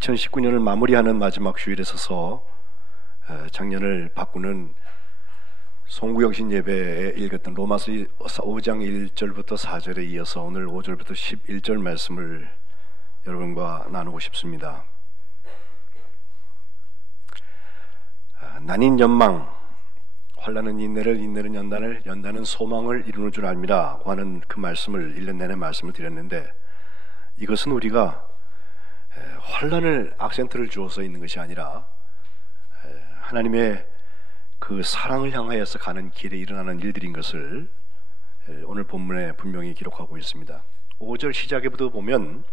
2019년을 마무리하는 마지막 주일에 서서 작년을 바꾸는 송구영신 예배에 읽었던 로마서 5장 1절부터 4절에 이어서 오늘 5절부터 11절 말씀을 여러분과 나누고 싶습니다. 난인 연망, 환난은 인내를, 인내는 연단을, 연단은 소망을 이루는 줄 알미라 하는 그 말씀을 1년 내내 말씀을 드렸는데, 이것은 우리가 환난을 악센트를 주어서 있는 것이 아니라 하나님의 그 사랑을 향하여서 가는 길에 일어나는 일들인 것을 오늘 본문에 분명히 기록하고 있습니다. 5절 시작에부터 보면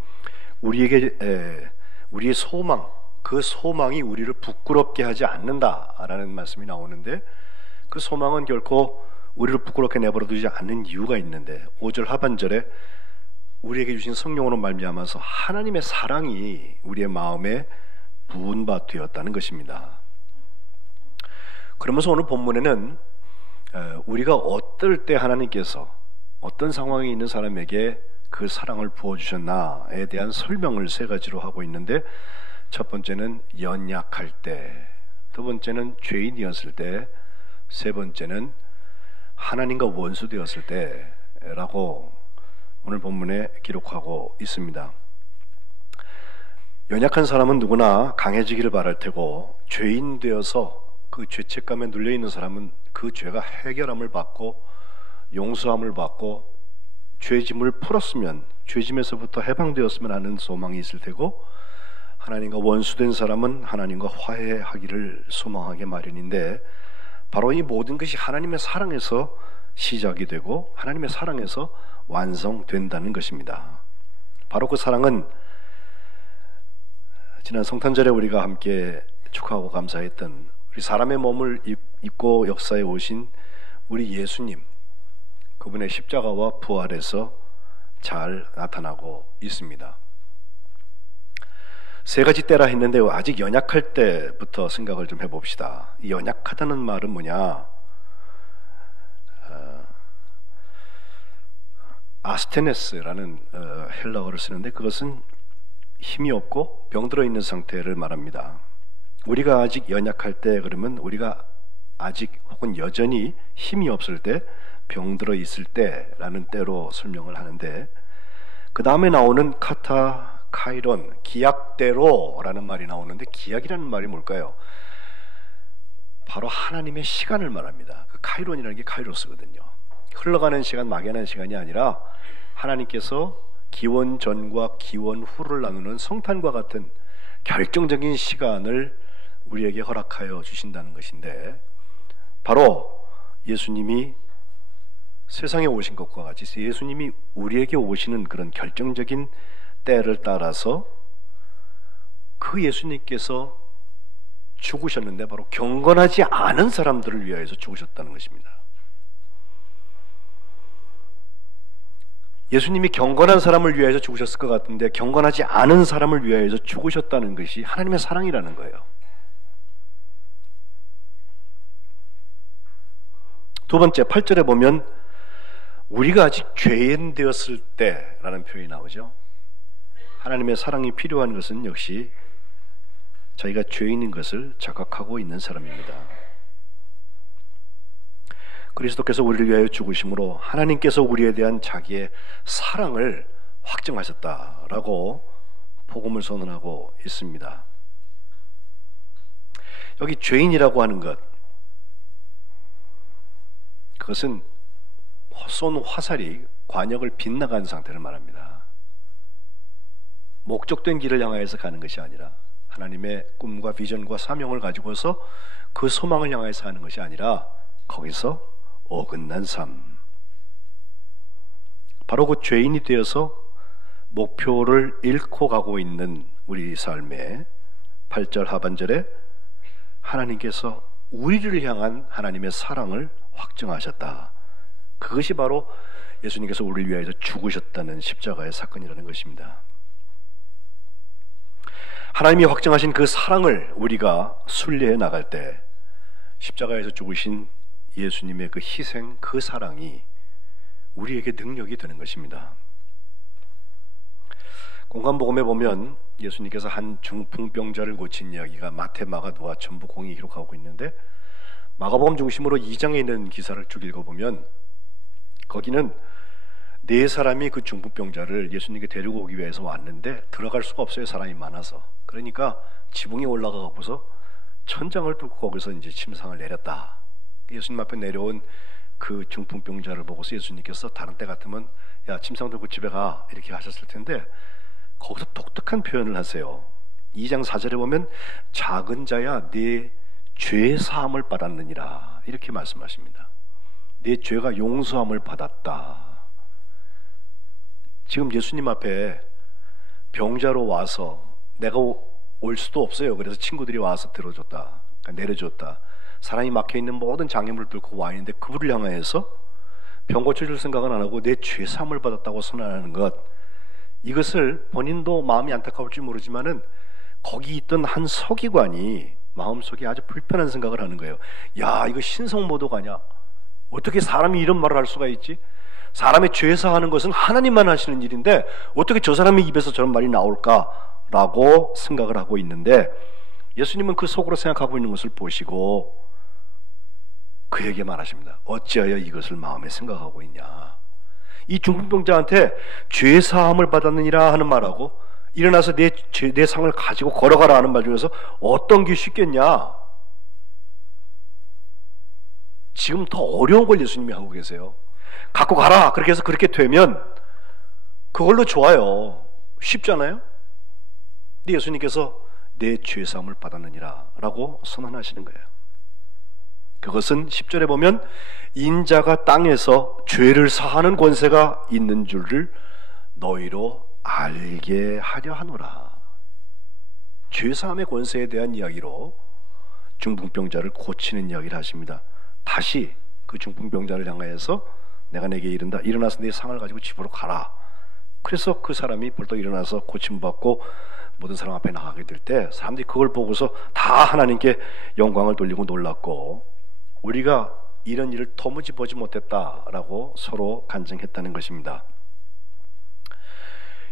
우리에게 우리의 소망, 그 소망이 우리를 부끄럽게 하지 않는다라는 말씀이 나오는데, 그 소망은 결코 우리를 부끄럽게 내버려 두지 않는 이유가 있는데, 5절 하반절에 우리에게 주신 성령으로 말미암아서 하나님의 사랑이 우리의 마음에 부은 바 되었다는 것입니다. 그러면서 오늘 본문에는 우리가 어떨 때 하나님께서 어떤 상황에 있는 사람에게 그 사랑을 부어주셨나에 대한 설명을 세 가지로 하고 있는데, 첫 번째는 연약할 때, 두 번째는 죄인이었을 때, 세 번째는 하나님과 원수 되었을 때라고 오늘 본문에 기록하고 있습니다. 연약한 사람은 누구나 강해지기를 바랄 테고, 죄인 되어서 그 죄책감에 눌려있는 사람은 그 죄가 해결함을 받고 용서함을 받고 죄짐을 풀었으면, 죄짐에서부터 해방되었으면 하는 소망이 있을 테고, 하나님과 원수된 사람은 하나님과 화해하기를 소망하게 마련인데, 바로 이 모든 것이 하나님의 사랑에서 시작이 되고 하나님의 사랑에서 완성된다는 것입니다. 바로 그 사랑은 지난 성탄절에 우리가 함께 축하하고 감사했던 우리 사람의 몸을 입고 역사에 오신 우리 예수님, 그분의 십자가와 부활에서 잘 나타나고 있습니다. 세 가지 때라 했는데 아직 연약할 때부터 생각을 좀 해봅시다. 이 연약하다는 말은 뭐냐? 아스테네스라는 헬라어를 쓰는데, 그것은 힘이 없고 병들어 있는 상태를 말합니다. 우리가 아직 연약할 때, 그러면 우리가 아직 혹은 여전히 힘이 없을 때, 병들어 있을 때라는 때로 설명을 하는데, 그 다음에 나오는 카이론, 기약대로라는 말이 나오는데, 기약이라는 말이 뭘까요? 바로 하나님의 시간을 말합니다. 그 카이론이라는 게 카이로스거든요. 흘러가는 시간, 막연한 시간이 아니라 하나님께서 기원 전과 기원 후를 나누는 성탄과 같은 결정적인 시간을 우리에게 허락하여 주신다는 것인데, 바로 예수님이 세상에 오신 것과 같이 예수님이 우리에게 오시는 그런 결정적인 때를 따라서 그 예수님께서 죽으셨는데, 바로 경건하지 않은 사람들을 위하여서 죽으셨다는 것입니다. 예수님이 경건한 사람을 위하여서 죽으셨을 것 같은데, 경건하지 않은 사람을 위하여서 죽으셨다는 것이 하나님의 사랑이라는 거예요. 두 번째, 8절에 보면 우리가 아직 죄인 되었을 때라는 표현이 나오죠. 하나님의 사랑이 필요한 것은 역시 자기가 죄인인 것을 자각하고 있는 사람입니다. 그리스도께서 우리를 위하여 죽으심으로 하나님께서 우리에 대한 자기의 사랑을 확증하셨다라고 복음을 선언하고 있습니다. 여기 죄인이라고 하는 것, 그것은 쏜 화살이 관역을 빗나간 상태를 말합니다. 목적된 길을 향하여서 가는 것이 아니라, 하나님의 꿈과 비전과 사명을 가지고서 그 소망을 향하여서 하는 것이 아니라, 거기서 어긋난 삶, 바로 그 죄인이 되어서 목표를 잃고 가고 있는 우리 삶에 8절 하반절에 하나님께서 우리를 향한 하나님의 사랑을 확증하셨다. 그것이 바로 예수님께서 우리를 위하여 죽으셨다는 십자가의 사건이라는 것입니다. 하나님이 확증하신 그 사랑을 우리가 순례해 나갈 때, 십자가에서 죽으신 예수님의 그 희생, 그 사랑이 우리에게 능력이 되는 것입니다. 공간복음에 보면 예수님께서 한 중풍병자를 고친 이야기가 마태, 마가, 누가 전부 공이 기록하고 있는데, 마가복음 중심으로 2장에 있는 기사를 쭉 읽어보면 거기는 네 사람이 그 중풍병자를 예수님께 데리고 오기 위해서 왔는데 들어갈 수가 없어요. 사람이 많아서. 그러니까 지붕에 올라가고서 천장을 뚫고 거기서 이제 침상을 내렸다. 예수님 앞에 내려온 그 중풍병자를 보고서 예수님께서 다른 때 같으면 야, 침상 들고 집에 가, 이렇게 하셨을 텐데 거기서 독특한 표현을 하세요. 2장 4절에 보면 작은 자야 네 죄 사함을 받았느니라, 이렇게 말씀하십니다. 내 죄가 용서함을 받았다. 지금 예수님 앞에 병자로 와서 내가 올 수도 없어요. 그래서 친구들이 와서 들어줬다, 그러니까 내려줬다. 사람이 막혀있는 모든 장애물을 뚫고 와 있는데 그분을 향해서 병 고쳐줄 생각은 안 하고 내 죄 사함을 받았다고 선언하는 것, 이것을 본인도 마음이 안타까울지 모르지만은 거기 있던 한 서기관이 마음속에 아주 불편한 생각을 하는 거예요. 야, 이거 신성모독 아니야? 어떻게 사람이 이런 말을 할 수가 있지? 사람의 죄 사하는 것은 하나님만 하시는 일인데 어떻게 저 사람의 입에서 저런 말이 나올까라고 생각을 하고 있는데, 예수님은 그 속으로 생각하고 있는 것을 보시고 그에게 말하십니다. 어찌하여 이것을 마음에 생각하고 있냐? 이 중풍병자한테 죄 사함을 받았느니라 하는 말하고 일어나서 내 상을 가지고 걸어가라 하는 말 중에서 어떤 게 쉽겠냐? 지금 더 어려운 걸 예수님이 하고 계세요. 갖고 가라, 그렇게 해서 그렇게 되면 그걸로 좋아요. 쉽잖아요. 근데 예수님께서 내 죄사함을 받았느니라 라고 선언하시는 거예요. 그것은 10절에 보면 인자가 땅에서 죄를 사하는 권세가 있는 줄을 너희로 알게 하려 하노라. 죄사함의 권세에 대한 이야기로 중풍병자를 고치는 이야기를 하십니다. 다시 그 중풍병자를 향하여서 내가 내게 이른다, 일어나서 네 상을 가지고 집으로 가라. 그래서 그 사람이 벌떡 일어나서 고침받고 모든 사람 앞에 나가게 될 때 사람들이 그걸 보고서 다 하나님께 영광을 돌리고 놀랐고, 우리가 이런 일을 도무지 보지 못했다라고 서로 간증했다는 것입니다.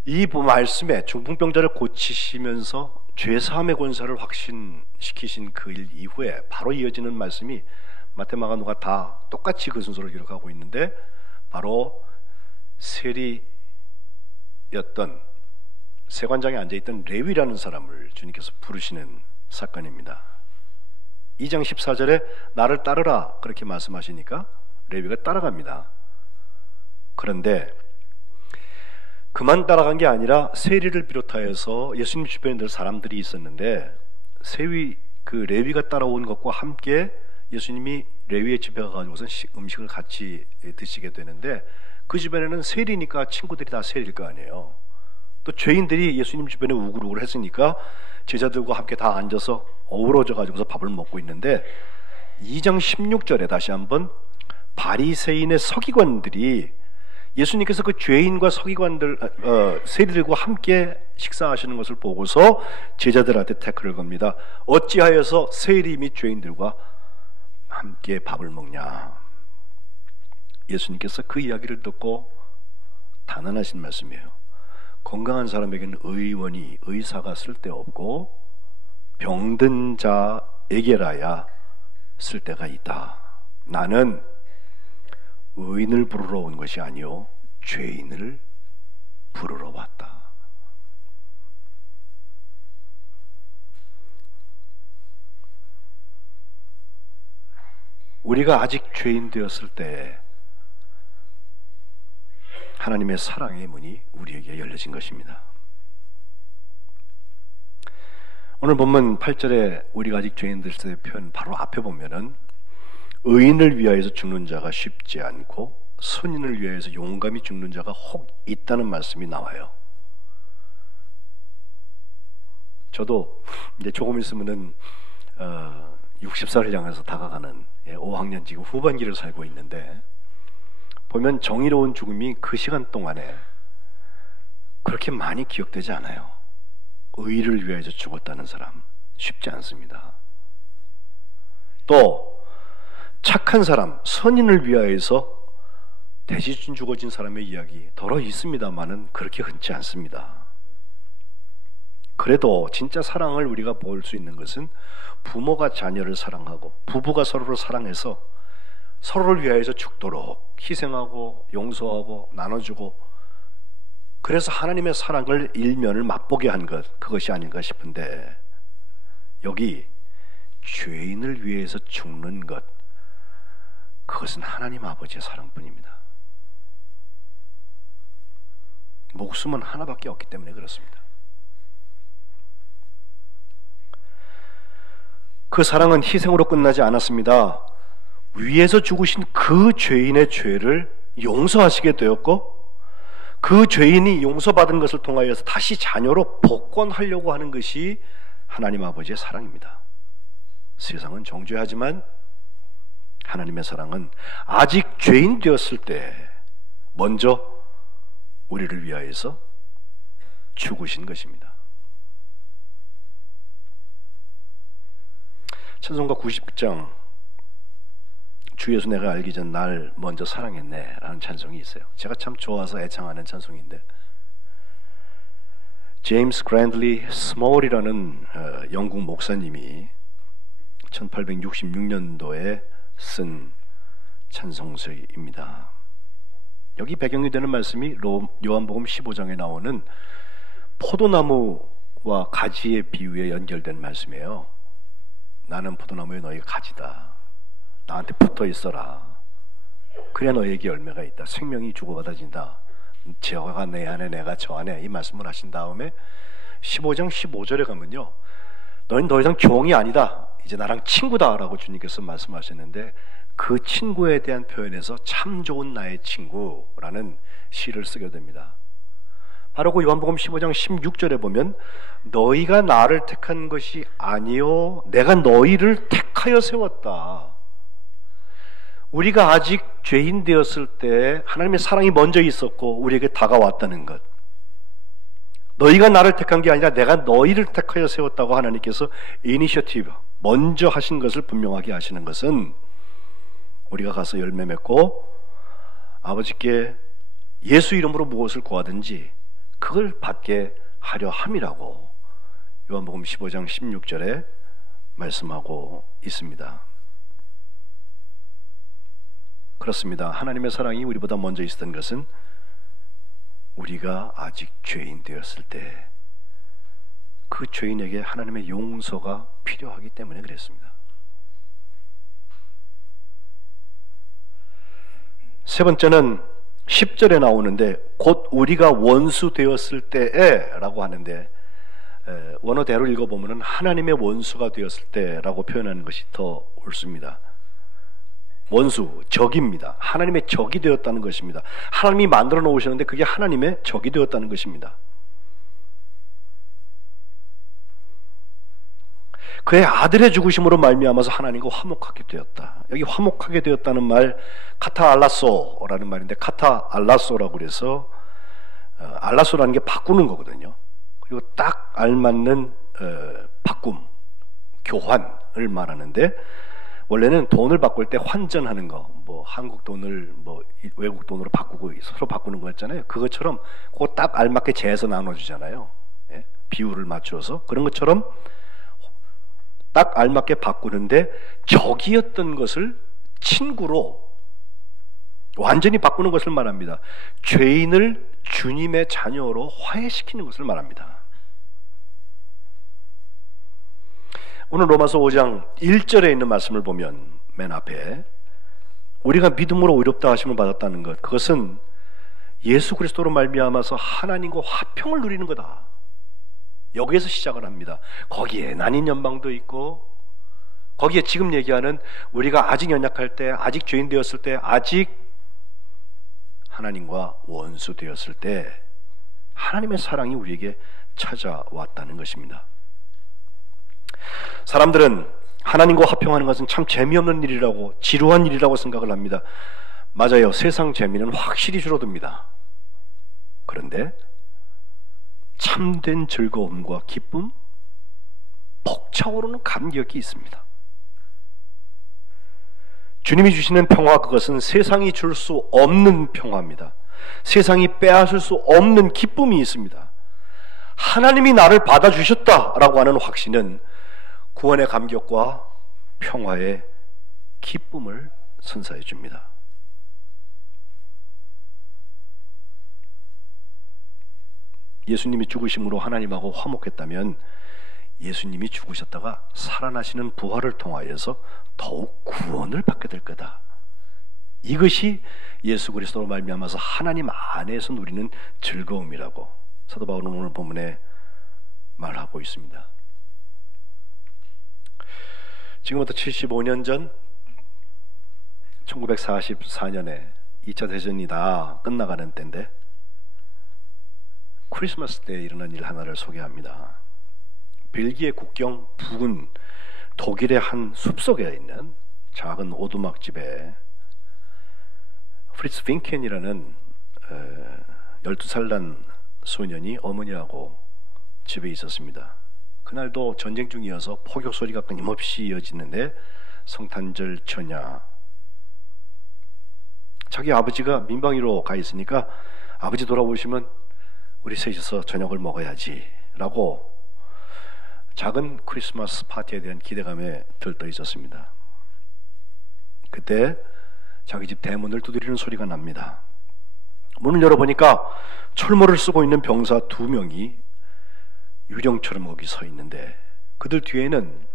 이 말씀에 중풍병자를 고치시면서 죄사함의 권세를 확신시키신 그 일 이후에 바로 이어지는 말씀이 마태, 마가, 누가 다 똑같이 그 순서를 기록하고 있는데, 바로 세리였던 세관장에 앉아있던 레위라는 사람을 주님께서 부르시는 사건입니다. 2장 14절에 나를 따르라 그렇게 말씀하시니까 레위가 따라갑니다. 그런데 그만 따라간 게 아니라 세리를 비롯하여서 예수님 주변에 늘 사람들이 있었는데, 그 레위가 따라온 것과 함께 예수님이 레위의 집에 가가지고서 음식을 같이 드시게 되는데, 그 주변에는 세리니까 친구들이 다 세리일 거 아니에요. 또 죄인들이 예수님 주변에 우글우글 했으니까 제자들과 함께 다 앉아서 어우러져 가지고서 밥을 먹고 있는데, 2장 16절에 다시 한번 바리새인의 서기관들이 예수님께서 그 죄인과 서기관들, 세리들과 함께 식사하시는 것을 보고서 제자들한테 태클을 겁니다. 어찌하여서 세리 및 죄인들과 함께 밥을 먹냐? 예수님께서 그 이야기를 듣고 단언하신 말씀이에요. 건강한 사람에게는 의사가 쓸데없고 병든 자에게라야 쓸데가 있다. 나는 의인을 부르러 온 것이 아니요 죄인을 부르러 왔다. 우리가 아직 죄인 되었을 때 하나님의 사랑의 문이 우리에게 열려진 것입니다. 오늘 본문 8절에 우리가 아직 죄인 되었을 때 표현 바로 앞에 보면은 의인을 위하여서 죽는 자가 쉽지 않고 선인을 위하여서 용감히 죽는 자가 혹 있다는 말씀이 나와요. 저도 이제 조금 있으면은 60살을 향해서 다가가는 5학년 지금 후반기를 살고 있는데, 보면 정의로운 죽음이 그 시간 동안에 그렇게 많이 기억되지 않아요. 의를 위해서 죽었다는 사람 쉽지 않습니다. 또 착한 사람, 선인을 위하여서 대신 죽어진 사람의 이야기 더러 있습니다만은 그렇게 흔치 않습니다. 그래도 진짜 사랑을 우리가 볼 수 있는 것은 부모가 자녀를 사랑하고 부부가 서로를 사랑해서 서로를 위하여서 죽도록 희생하고 용서하고 나눠주고, 그래서 하나님의 사랑을 일면을 맛보게 한 것, 그것이 아닌가 싶은데, 여기 죄인을 위해서 죽는 것, 그것은 하나님 아버지의 사랑뿐입니다. 목숨은 하나밖에 없기 때문에 그렇습니다. 그 사랑은 희생으로 끝나지 않았습니다. 위에서 죽으신 그 죄인의 죄를 용서하시게 되었고, 그 죄인이 용서받은 것을 통하여서 다시 자녀로 복권하려고 하는 것이 하나님 아버지의 사랑입니다. 세상은 정죄하지만 하나님의 사랑은 아직 죄인 되었을 때 먼저 우리를 위하여서 죽으신 것입니다. 찬송가 90장 주 예수 내가 알기 전 날 먼저 사랑했네 라는 찬송이 있어요. 제가 참 좋아서 애창하는 찬송인데, 제임스 그랜들리 스몰이라는 영국 목사님이 1866년도에 쓴 찬송서입니다. 여기 배경이 되는 말씀이 요한복음 15장에 나오는 포도나무와 가지의 비유에 연결된 말씀이에요. 나는 포도나무에 너희가 가지다. 나한테 붙어 있어라. 그래야 너에게 열매가 있다. 생명이 주고받아진다. 저가 내 안에 내가 저 안에, 이 말씀을 하신 다음에 15장 15절에 가면요, 너희는 더 이상 종이 아니다. 이제 나랑 친구다 라고 주님께서 말씀하셨는데, 그 친구에 대한 표현에서 참 좋은 나의 친구라는 시를 쓰게 됩니다. 바로 그 요한복음 15장 16절에 보면, 너희가 나를 택한 것이 아니요 내가 너희를 택하여 세웠다. 우리가 아직 죄인 되었을 때 하나님의 사랑이 먼저 있었고 우리에게 다가왔다는 것, 너희가 나를 택한 게 아니라 내가 너희를 택하여 세웠다고 하나님께서 이니셔티브, 먼저 하신 것을 분명하게 하시는 것은 우리가 가서 열매 맺고 아버지께 예수 이름으로 무엇을 구하든지 그걸 받게 하려 함이라고 요한복음 15장 16절에 말씀하고 있습니다. 그렇습니다. 하나님의 사랑이 우리보다 먼저 있었던 것은 우리가 아직 죄인 되었을 때 그 죄인에게 하나님의 용서가 필요하기 때문에 그랬습니다. 세 번째는 10절에 나오는데, 곧 우리가 원수 되었을 때에 라고 하는데, 원어대로 읽어보면 하나님의 원수가 되었을 때라고 표현하는 것이 더 옳습니다. 원수, 적입니다. 하나님의 적이 되었다는 것입니다. 하나님이 만들어 놓으셨는데 그게 하나님의 적이 되었다는 것입니다. 그의 아들의 죽으심으로 말미암아서 하나님과 화목하게 되었다. 여기 화목하게 되었다는 말, 카타 알라소라는 말인데, 카타 알라소라고 그래서 알라소라는 게 바꾸는 거거든요. 그리고 딱 알맞는 바꿈, 교환을 말하는데, 원래는 돈을 바꿀 때 환전하는 거, 뭐 한국 돈을 뭐 외국 돈으로 바꾸고 서로 바꾸는 거였잖아요. 그것처럼 그거 딱 알맞게 재서 나눠주잖아요. 예? 비율을 맞춰서. 그런 것처럼 딱 알맞게 바꾸는데, 적이었던 것을 친구로 완전히 바꾸는 것을 말합니다. 죄인을 주님의 자녀로 화해시키는 것을 말합니다. 오늘 로마서 5장 1절에 있는 말씀을 보면 맨 앞에 우리가 믿음으로 의롭다 하심을 받았다는 것, 그것은 예수 그리스도로 말미암아서 하나님과 화평을 누리는 거다. 여기에서 시작을 합니다. 거기에 난인 연방도 있고, 거기에 지금 얘기하는 우리가 아직 연약할 때, 아직 죄인 되었을 때, 아직 하나님과 원수 되었을 때 하나님의 사랑이 우리에게 찾아왔다는 것입니다. 사람들은 하나님과 화평하는 것은 참 재미없는 일이라고, 지루한 일이라고 생각을 합니다. 맞아요. 세상 재미는 확실히 줄어듭니다. 그런데 참된 즐거움과 기쁨, 벅차오르는 감격이 있습니다. 주님이 주시는 평화, 그것은 세상이 줄 수 없는 평화입니다. 세상이 빼앗을 수 없는 기쁨이 있습니다. 하나님이 나를 받아주셨다라고 하는 확신은 구원의 감격과 평화의 기쁨을 선사해 줍니다. 예수님이 죽으심으로 하나님하고 화목했다면 예수님이 죽으셨다가 살아나시는 부활을 통하여서 더욱 구원을 받게 될 거다. 이것이 예수 그리스도로 말미암아서 하나님 안에서 누리는 즐거움이라고 사도 바울은 오늘 본문에 말하고 있습니다. 지금부터 75년 전 1944년에 2차 대전이 다 끝나가는 때인데 크리스마스 때에 일어난 일 하나를 소개합니다. 벨기에 국경 부근 독일의 한 숲속에 있는 작은 오두막집에 프리츠 핑켄이라는 12살 난 소년이 어머니하고 집에 있었습니다. 그날도 전쟁 중이어서 포격 소리가 끊임없이 이어지는데 성탄절 전야 자기 아버지가 민방위로 가 있으니까 아버지 돌아오시면 우리 셋이서 저녁을 먹어야지 라고 작은 크리스마스 파티에 대한 기대감에 들떠 있었습니다. 그때 자기 집 대문을 두드리는 소리가 납니다. 문을 열어보니까 철모를 쓰고 있는 병사 2명이 유령처럼 거기 서 있는데 그들 뒤에는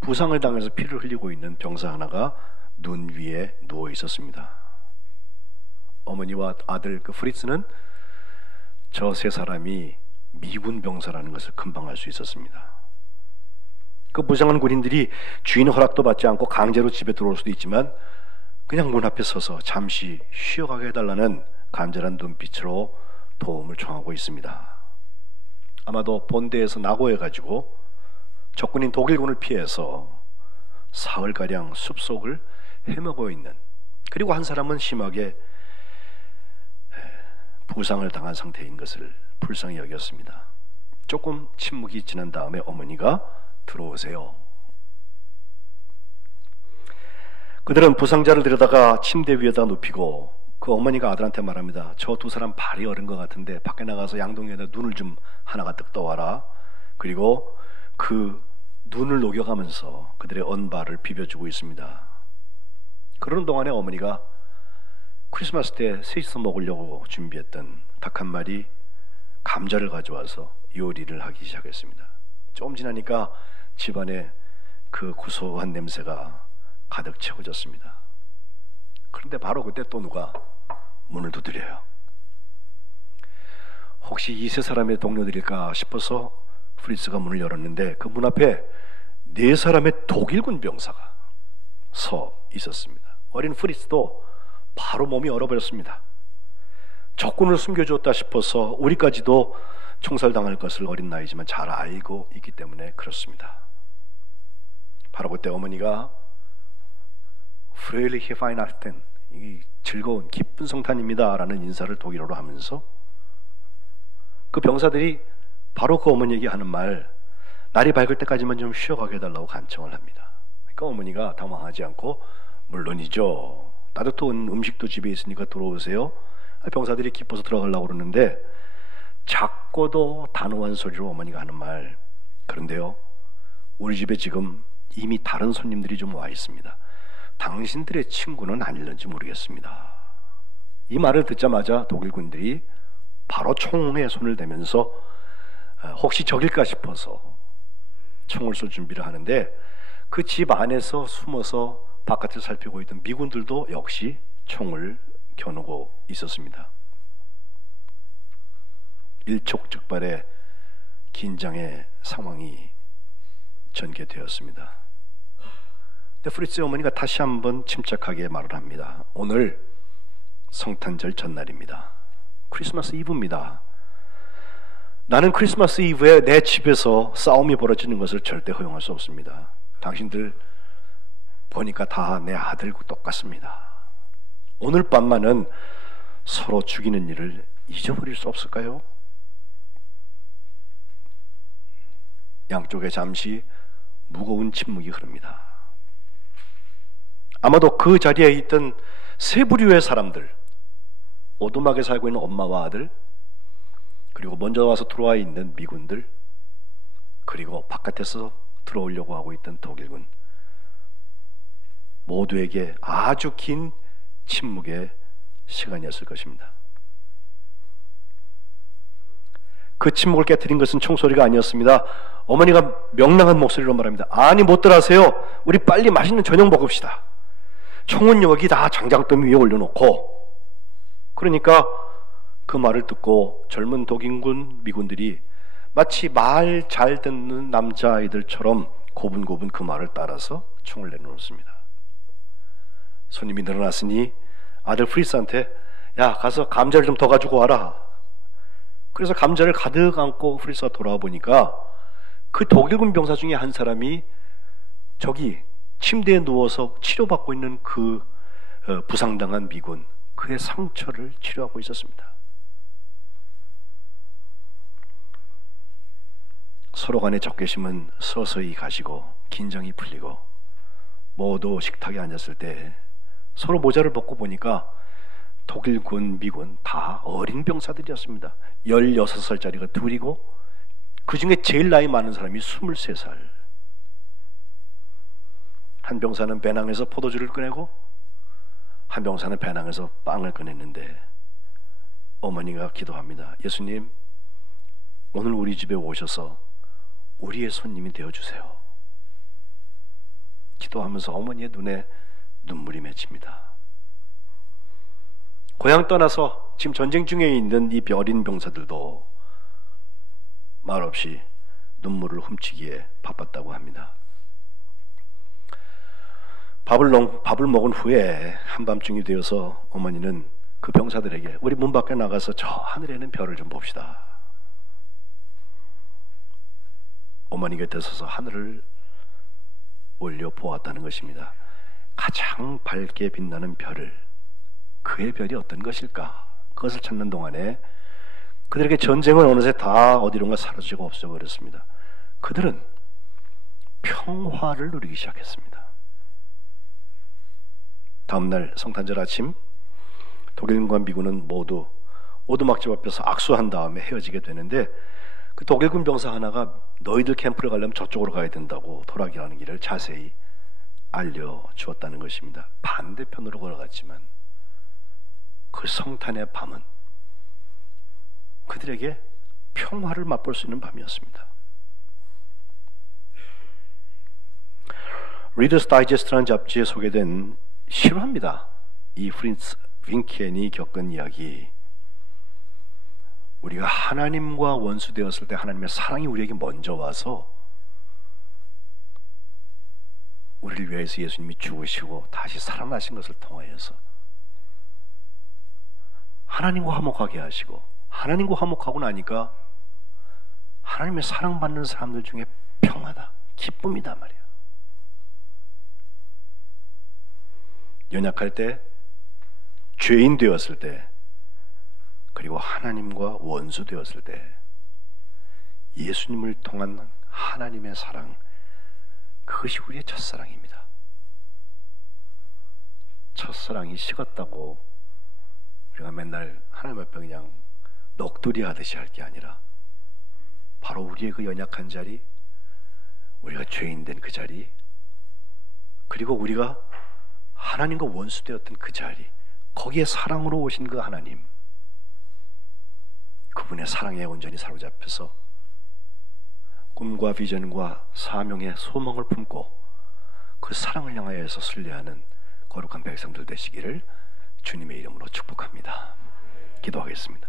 부상을 당해서 피를 흘리고 있는 병사 하나가 눈 위에 누워 있었습니다. 어머니와 아들 그 프리츠는 저 세 사람이 미군 병사라는 것을 금방 알 수 있었습니다. 그 무장한 군인들이 주인 허락도 받지 않고 강제로 집에 들어올 수도 있지만 그냥 문 앞에 서서 잠시 쉬어가게 해달라는 간절한 눈빛으로 도움을 청하고 있습니다. 아마도 본대에서 낙오해가지고 적군인 독일군을 피해서 사흘가량 숲속을 헤매고 있는, 그리고 한 사람은 심하게 부상을 당한 상태인 것을 불쌍히 여겼습니다. 조금 침묵이 지난 다음에 어머니가 들어오세요. 그들은 부상자를 데려다가 침대 위에다 눕히고 그 어머니가 아들한테 말합니다. 저 2사람 발이 어린 것 같은데 밖에 나가서 양동이에다 눈을 좀 하나가 뜩 떠와라. 그리고 그 눈을 녹여가면서 그들의 언발을 비벼주고 있습니다. 그러는 동안에 어머니가 크리스마스 때 셋이서 먹으려고 준비했던 닭 한 마리, 감자를 가져와서 요리를 하기 시작했습니다. 좀 지나니까 집안에 그 구수한 냄새가 가득 채워졌습니다. 그런데 바로 그때 또 누가 문을 두드려요. 혹시 이 세 사람의 동료들일까 싶어서 프리츠가 문을 열었는데 그 문 앞에 4사람의 독일군 병사가 서 있었습니다. 어린 프리츠도 바로 몸이 얼어버렸습니다. 적군을 숨겨주었다 싶어서 우리까지도 총살당할 것을 어린 나이지만 잘 알고 있기 때문에 그렇습니다. 바로 그때 어머니가 Fröhliche Weihnachten, 이 즐거운 기쁜 성탄입니다 라는 인사를 독일어로 하면서 그 병사들이 바로 그 어머니에게 하는 말, 날이 밝을 때까지만 좀 쉬어가게 해달라고 간청을 합니다. 그러니까 어머니가 당황하지 않고 물론이죠, 따뜻한 음식도 집에 있으니까 들어오세요. 병사들이 기뻐서 들어가려고 그러는데 작고도 단호한 소리로 어머니가 하는 말, 그런데요, 우리 집에 지금 이미 다른 손님들이 좀 와 있습니다. 당신들의 친구는 아닐는지 모르겠습니다. 이 말을 듣자마자 독일군들이 바로 총에 손을 대면서 혹시 적일까 싶어서 총을 쏠 준비를 하는데 그 집 안에서 숨어서 바깥을 살피고 있던 미군들도 역시 총을 겨누고 있었습니다. 일촉즉발의 긴장의 상황이 전개되었습니다. 근데 프리츠의 어머니가 다시 한번 침착하게 말을 합니다. 오늘 성탄절 전날입니다. 크리스마스 이브입니다. 나는 크리스마스 이브에 내 집에서 싸움이 벌어지는 것을 절대 허용할 수 없습니다. 당신들 보니까 다 내 아들과 똑같습니다. 오늘 밤만은 서로 죽이는 일을 잊어버릴 수 없을까요? 양쪽에 잠시 무거운 침묵이 흐릅니다. 아마도 그 자리에 있던 세 부류의 사람들, 오두막에 살고 있는 엄마와 아들, 그리고 먼저 와서 들어와 있는 미군들, 그리고 바깥에서 들어오려고 하고 있던 독일군, 모두에게 아주 긴 침묵의 시간이었을 것입니다. 그 침묵을 깨트린 것은 총소리가 아니었습니다. 어머니가 명랑한 목소리로 말합니다. 아니, 못들 하세요. 우리 빨리 맛있는 저녁 먹읍시다. 총은 여기 다 장장더미 위에 올려놓고. 그러니까 그 말을 듣고 젊은 독일군 미군들이 마치 말 잘 듣는 남자아이들처럼 고분고분 그 말을 따라서 총을 내놓습니다. 손님이 늘어났으니 아들 프리스한테 야, 가서 감자를 좀 더 가지고 와라. 그래서 감자를 가득 안고 프리스가 돌아와 보니까 그 독일군 병사 중에 한 사람이 저기 침대에 누워서 치료받고 있는 그 부상당한 미군, 그의 상처를 치료하고 있었습니다. 서로 간의 적개심은 서서히 가시고 긴장이 풀리고 모두 식탁에 앉았을 때 서로 모자를 벗고 보니까 독일군, 미군 다 어린 병사들이었습니다. 16살짜리가 둘이고 그 중에 제일 나이 많은 사람이 23살. 한 병사는 배낭에서 포도주를 꺼내고 한 병사는 배낭에서 빵을 꺼냈는데 어머니가 기도합니다. 예수님, 오늘 우리 집에 오셔서 우리의 손님이 되어주세요. 기도하면서 어머니의 눈에 눈물이 맺힙니다. 고향 떠나서 지금 전쟁 중에 있는 이 어린 병사들도 말없이 눈물을 훔치기에 바빴다고 합니다. 밥을 먹은 후에 한밤중이 되어서 어머니는 그 병사들에게 우리 문 밖에 나가서 저 하늘에는 별을 좀 봅시다. 어머니 곁에 서서 하늘을 올려 보았다는 것입니다. 가장 밝게 빛나는 별을, 그의 별이 어떤 것일까? 그것을 찾는 동안에 그들에게 전쟁은 어느새 다 어디론가 사라지고 없어버렸습니다. 그들은 평화를 누리기 시작했습니다. 다음날 성탄절 아침 독일군과 미군은 모두 오두막집 앞에서 악수한 다음에 헤어지게 되는데 그 독일군 병사 하나가 너희들 캠프를 가려면 저쪽으로 가야 된다고 도락이라는 길을 자세히 알려주었다는 것입니다. 반대편으로 걸어갔지만 그 성탄의 밤은 그들에게 평화를 맛볼 수 있는 밤이었습니다. 리더스 다이제스트라는 잡지에 소개된 실화입니다. 이 프린츠 윙켄이 겪은 이야기. 우리가 하나님과 원수되었을 때 하나님의 사랑이 우리에게 먼저 와서 우리를 위해서 예수님이 죽으시고 다시 살아나신 것을 통하여서 하나님과 화목하게 하시고, 하나님과 화목하고 나니까 하나님의 사랑받는 사람들 중에 평화다, 기쁨이다 말이야. 연약할 때, 죄인 되었을 때, 그리고 하나님과 원수 되었을 때 예수님을 통한 하나님의 사랑, 그것이 우리의 첫사랑입니다. 첫사랑이 식었다고 우리가 맨날 하나님 앞에 그냥 넋두리 하듯이 할 게 아니라 바로 우리의 그 연약한 자리, 우리가 죄인 된 그 자리, 그리고 우리가 하나님과 원수 되었던 그 자리, 거기에 사랑으로 오신 그 하나님, 그분의 사랑에 온전히 사로잡혀서 꿈과 비전과 사명의 소망을 품고 그 사랑을 향하여서 순례하는 거룩한 백성들 되시기를 주님의 이름으로 축복합니다. 기도하겠습니다.